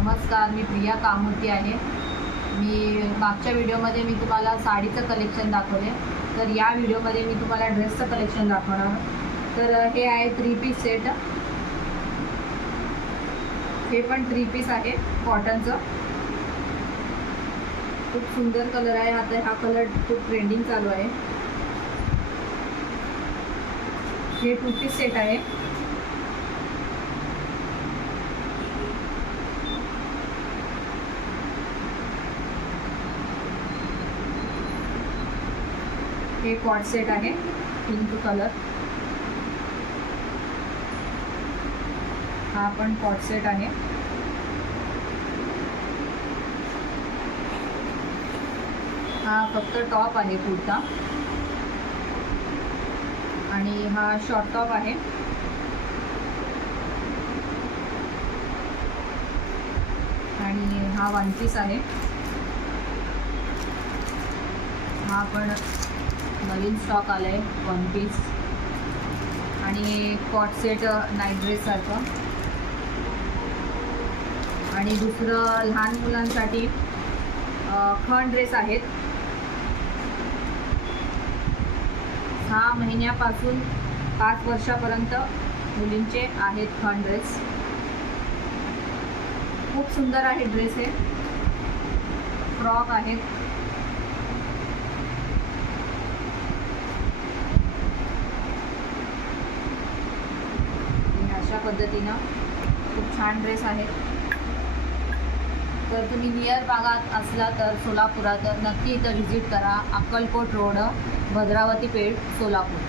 नमस्कार, मी प्रिया कामूर्ती आहे। मी मागच्या व्हिडिओमध्ये मी तुम्हाला साडीचं कलेक्शन दाखवले, तर या व्हिडिओमध्ये मी तुम्हाला ड्रेसचं कलेक्शन दाखवणार। तर हे आहे 3 पीस सेट। हे पण 3 पीस आहे कॉटनचं। खूप सुंदर कलर आहे। आता हा कलर खूप ट्रेंडिंग चालू आहे। हे 2 पीस सेट आहे। हे कॉट सेट आहे पिंक कलर। हा पण कॉट सेट आहे। हा फक्त टॉप आहे कुर्ता आणि हा शॉर्ट टॉप आहे। आणि हा 1 पीस आहे। हा पण नवीन स्टॉक आलाय 1 पीस आणि कॉट सेट नाईट ड्रेस सारखं। आणि दुसरं लहान मुलांसाठी खण ड्रेस आहेत। 6 महिन्यापासून 5 वर्षापर्यंत मुलींचे आहेत खण ड्रेस। खूप सुंदर आहे ड्रेस। हे फ्रॉक आहेत। अशा पद्धतीनं खूप छान ड्रेस आहे। तर तुम्ही नियर भागात असला तर सोलापुरात नक्की इथं व्हिजिट करा। अक्कलकोट रोड, भद्रावती पेठ, सोलापूर।